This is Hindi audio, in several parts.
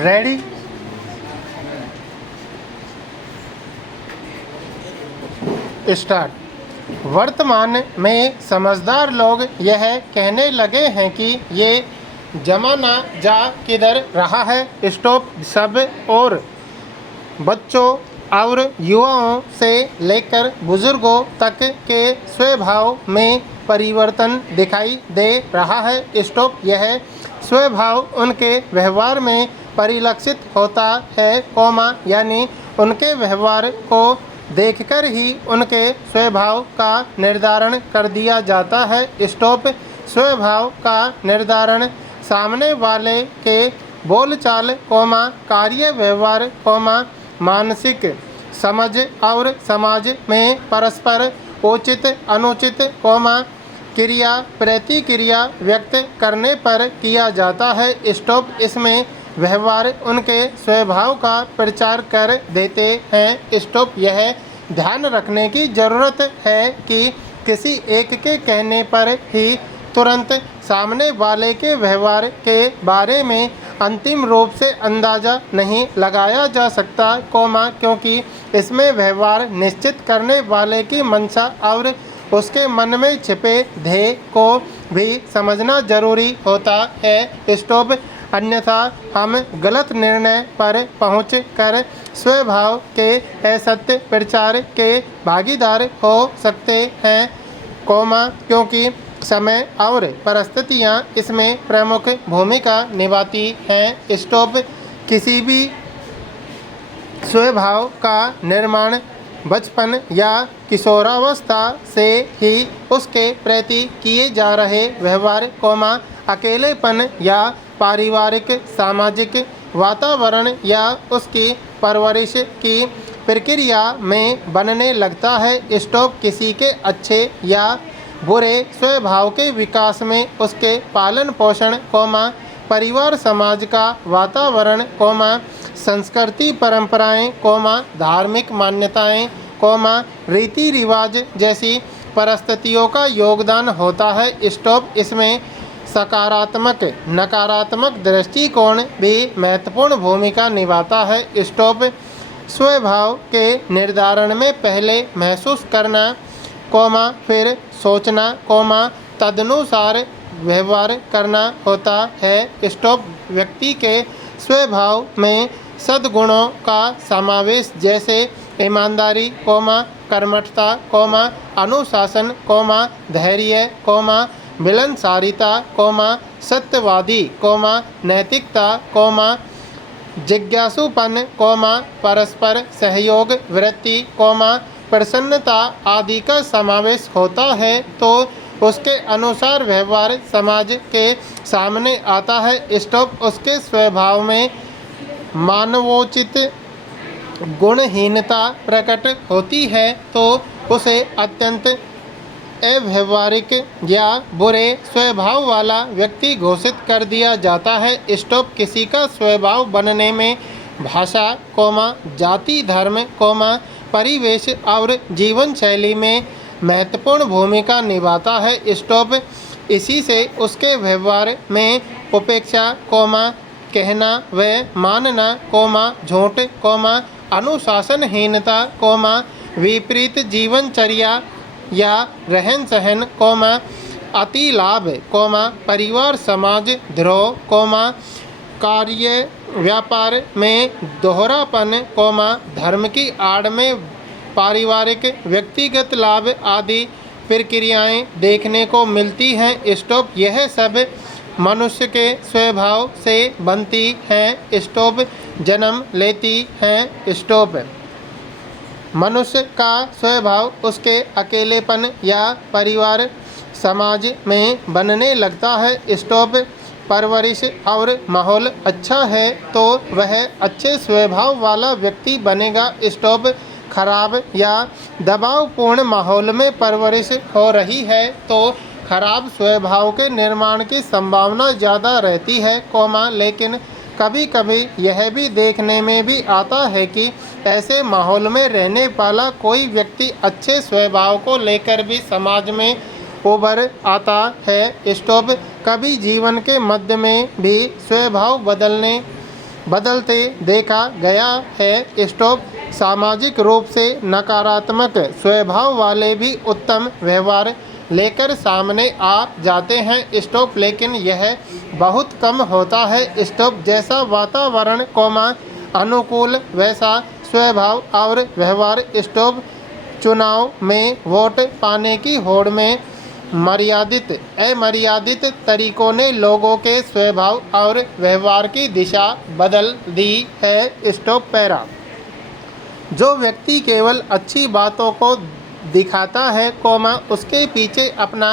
रेडी। स्टार्ट। वर्तमान में समझदार लोग यह कहने लगे हैं कि ये जमाना जा किधर रहा है। स्टॉप। सब और बच्चों और युवाओं से लेकर बुजुर्गों तक के स्वभाव में परिवर्तन दिखाई दे रहा है। स्टॉप। यह स्वभाव उनके व्यवहार में परिलक्षित होता है, यानी उनके व्यवहार को देखकर ही उनके स्वभाव का निर्धारण कर दिया जाता है। स्टॉप। स्वभाव का निर्धारण सामने वाले के बोलचाल, कार्य व्यवहार, मानसिक समझ और समाज में परस्पर उचित अनुचित, क्रिया प्रतिक्रिया व्यक्त करने पर किया जाता है। स्टॉप। इसमें व्यवहार उनके स्वभाव का प्रचार कर देते हैं। स्टॉप। यह ध्यान रखने की ज़रूरत है कि किसी एक के कहने पर ही तुरंत सामने वाले के व्यवहार के बारे में अंतिम रूप से अंदाज़ा नहीं लगाया जा सकता, क्योंकि इसमें व्यवहार निश्चित करने वाले की मंशा और उसके मन में छिपे ध्येय को भी समझना जरूरी होता है। स्टॉप। अन्यथा हम गलत निर्णय पर पहुँच कर स्वभाव के असत्य प्रचार के भागीदार हो सकते हैं, क्योंकि समय और परिस्थितियाँ इसमें प्रमुख भूमिका निभाती हैं। स्टॉप। किसी भी स्वभाव का निर्माण बचपन या किशोरावस्था से ही उसके प्रति किए जा रहे व्यवहार, अकेलेपन या पारिवारिक सामाजिक वातावरण या उसकी परवरिश की प्रक्रिया में बनने लगता है। स्टॉप। किसी के अच्छे या बुरे स्वभाव के विकास में उसके पालन पोषण, परिवार समाज का वातावरण, संस्कृति परंपराएं, धार्मिक मान्यताएं, रीति रिवाज जैसी परिस्थितियों का योगदान होता है। स्टॉप। इसमें सकारात्मक नकारात्मक दृष्टिकोण भी महत्वपूर्ण भूमिका निभाता है। स्टॉप। स्वभाव के निर्धारण में पहले महसूस करना, फिर सोचना, तदनुसार व्यवहार करना होता है। स्टॉप। व्यक्ति के स्वभाव में सद्गुणों का समावेश जैसे ईमानदारी, कर्मठता, अनुशासन, धैर्य, मिलनसारिता, सत्यवादी, नैतिकता, जिज्ञासुपन, परस्पर सहयोग वृत्ति, प्रसन्नता आदि का समावेश होता है, तो उसके अनुसार व्यवहार समाज के सामने आता है। स्टॉप। उसके स्वभाव में मानवोचित गुणहीनता प्रकट होती है तो उसे अत्यंत अव्यवहारिक या बुरे स्वभाव वाला व्यक्ति घोषित कर दिया जाता है। स्टॉप। किसी का स्वभाव बनने में भाषा, जाति, धर्म, परिवेश और जीवन शैली में महत्वपूर्ण भूमिका निभाता है। स्टॉप। इसी से उसके व्यवहार में उपेक्षा, कहना व मानना, झूठ, अनुशासनहीनता, विपरीत जीवनचर्या या रहन सहन, अति लाभ, परिवार समाज द्रोह, कार्य व्यापार में दोहरापन, धर्म की आड़ में पारिवारिक व्यक्तिगत लाभ आदि प्रक्रियाएं देखने को मिलती हैं। स्टॉप। यह सब मनुष्य के स्वभाव से बनती हैं। स्टॉप। जन्म लेती हैं। स्टॉप। मनुष्य का स्वभाव उसके अकेलेपन या परिवार समाज में बनने लगता है। स्टॉप। परवरिश और माहौल अच्छा है तो वह अच्छे स्वभाव वाला व्यक्ति बनेगा। स्टॉप। खराब या दबावपूर्ण माहौल में परवरिश हो रही है तो खराब स्वभाव के निर्माण की संभावना ज़्यादा रहती है, लेकिन कभी कभी यह भी देखने में भी आता है कि ऐसे माहौल में रहने वाला कोई व्यक्ति अच्छे स्वभाव को लेकर भी समाज में उभर आता है। स्टॉप। कभी जीवन के मध्य में भी स्वभाव बदलने बदलते देखा गया है। स्टॉप सामाजिक रूप से नकारात्मक स्वभाव वाले भी उत्तम व्यवहार लेकर सामने आ जाते हैं। स्टॉप लेकिन यह बहुत कम होता है। स्टॉप जैसा वातावरण अनुकूल वैसा स्वभाव और व्यवहार। स्टॉप चुनाव में वोट पाने की होड़ में अमर्यादित तरीकों ने लोगों के स्वभाव और व्यवहार की दिशा बदल दी है। स्टॉप पैरा जो व्यक्ति केवल अच्छी बातों को दिखाता है, उसके पीछे अपना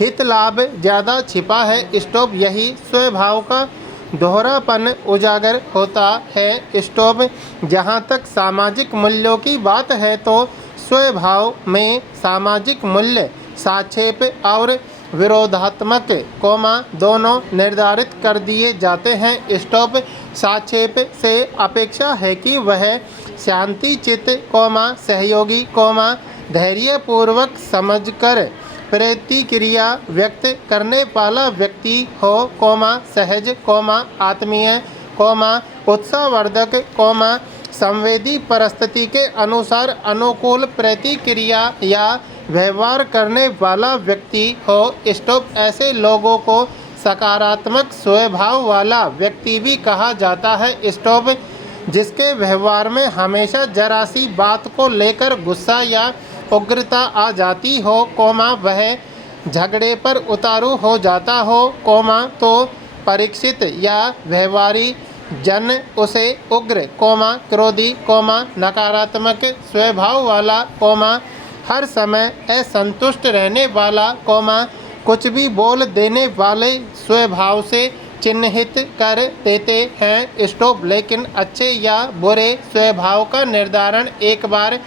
हित लाभ ज़्यादा छिपा है। स्टॉप यही स्वभाव का दोहरापन उजागर होता है। स्टॉप जहाँ तक सामाजिक मूल्यों की बात है तो स्वभाव में सामाजिक मूल्य सापेक्ष और विरोधात्मक दोनों निर्धारित कर दिए जाते हैं। स्टॉप सापेक्ष से अपेक्षा है कि वह शांति चित्त सहयोगी धैर्यपूर्वक समझकर प्रतिक्रिया व्यक्त करने वाला व्यक्ति हो, सहज आत्मीय उत्साहवर्धक संवेदी परिस्थिति के अनुसार अनुकूल प्रतिक्रिया या व्यवहार करने वाला व्यक्ति हो। स्टॉप ऐसे लोगों को सकारात्मक स्वभाव वाला व्यक्ति भी कहा जाता है। स्टॉप जिसके व्यवहार में हमेशा जरा सी बात को लेकर गुस्सा या उग्रता आ जाती हो, वह झगड़े पर उतारू हो जाता हो, तो परीक्षित या व्यवहारी जन उसे उग्र क्रोधी नकारात्मक स्वभाव वाला हर समय असंतुष्ट रहने वाला कुछ भी बोल देने वाले स्वभाव से चिन्हित कर देते हैं। स्टॉप लेकिन अच्छे या बुरे स्वभाव का निर्धारण एक बार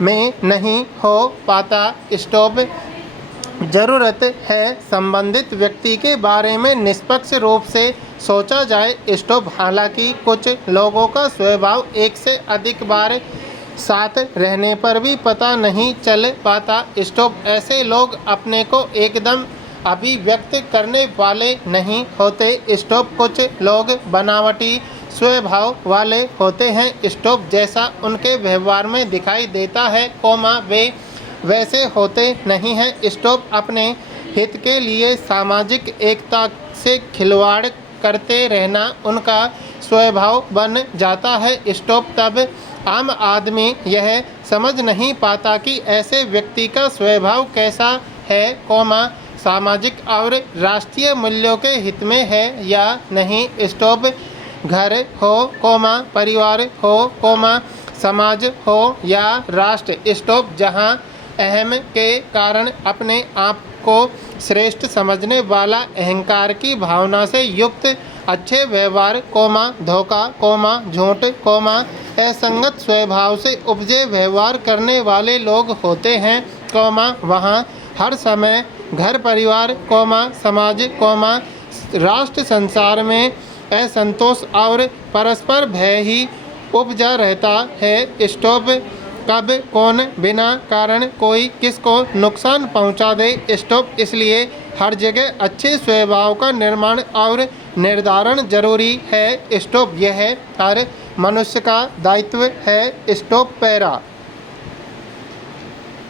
में नहीं हो पाता। स्टॉप जरूरत है संबंधित व्यक्ति के बारे में निष्पक्ष रूप से सोचा जाए। स्टॉप हालांकि कुछ लोगों का स्वभाव एक से अधिक बार साथ रहने पर भी पता नहीं चल पाता। स्टॉप ऐसे लोग अपने को एकदम अभिव्यक्त करने वाले नहीं होते। स्टॉप कुछ लोग बनावटी स्वभाव वाले होते हैं। स्टॉप जैसा उनके व्यवहार में दिखाई देता है, वे वैसे होते नहीं हैं। स्टॉप अपने हित के लिए सामाजिक एकता से खिलवाड़ करते रहना उनका स्वभाव बन जाता है। स्टॉप तब आम आदमी यह समझ नहीं पाता कि ऐसे व्यक्ति का स्वभाव कैसा है, सामाजिक और राष्ट्रीय मूल्यों के हित में है या नहीं। स्टॉप घर हो, परिवार हो, समाज हो या राष्ट्र। स्टॉप जहां अहम के कारण अपने आप को श्रेष्ठ समझने वाला अहंकार की भावना से युक्त अच्छे व्यवहार, धोखा, झूठ, असंगत स्वभाव से उपजे व्यवहार करने वाले लोग होते हैं, वहाँ हर समय घर परिवार, समाज, राष्ट्र संसार में असंतोष और परस्पर भय ही उपजा रहता है। स्टॉप कब कौन बिना कारण कोई किसको नुकसान पहुंचा दे। स्टॉप इसलिए हर जगह अच्छे स्वभाव का निर्माण और निर्धारण जरूरी है। स्टॉप यह हर मनुष्य का दायित्व है। स्टॉप पैरा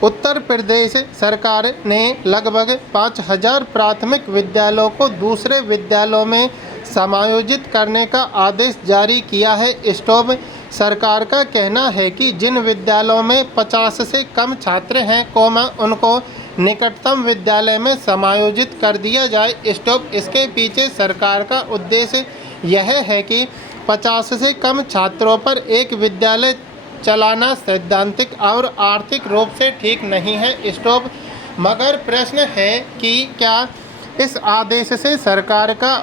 उत्तर प्रदेश सरकार ने लगभग 5000 प्राथमिक विद्यालयों को दूसरे विद्यालयों में समायोजित करने का आदेश जारी किया है। स्टॉप सरकार का कहना है कि जिन विद्यालयों में 50 से कम छात्र हैं, उनको निकटतम विद्यालय में समायोजित कर दिया जाए। स्टॉप इसके पीछे सरकार का उद्देश्य यह है कि 50 से कम छात्रों पर एक विद्यालय चलाना सैद्धांतिक और आर्थिक रूप से ठीक नहीं है। स्टॉप मगर प्रश्न है कि क्या इस आदेश से सरकार का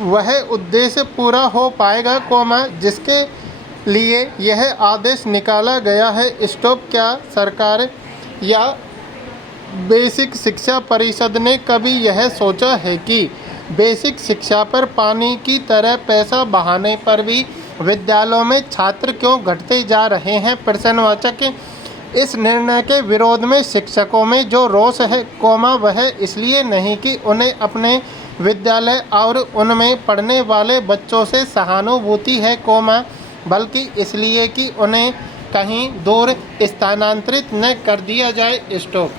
वह उद्देश्य पूरा हो पाएगा, जिसके लिए यह आदेश निकाला गया है। स्टॉप क्या सरकार या बेसिक शिक्षा परिषद ने कभी यह सोचा है कि बेसिक शिक्षा पर पानी की तरह पैसा बहाने पर भी विद्यालयों में छात्र क्यों घटते जा रहे हैं? प्रश्नवाचक। इस निर्णय के विरोध में शिक्षकों में जो रोष है, वह इसलिए नहीं कि उन्हें अपने विद्यालय और उनमें पढ़ने वाले बच्चों से सहानुभूति है, बल्कि इसलिए कि उन्हें कहीं दूर स्थानांतरित न कर दिया जाए। स्टॉप।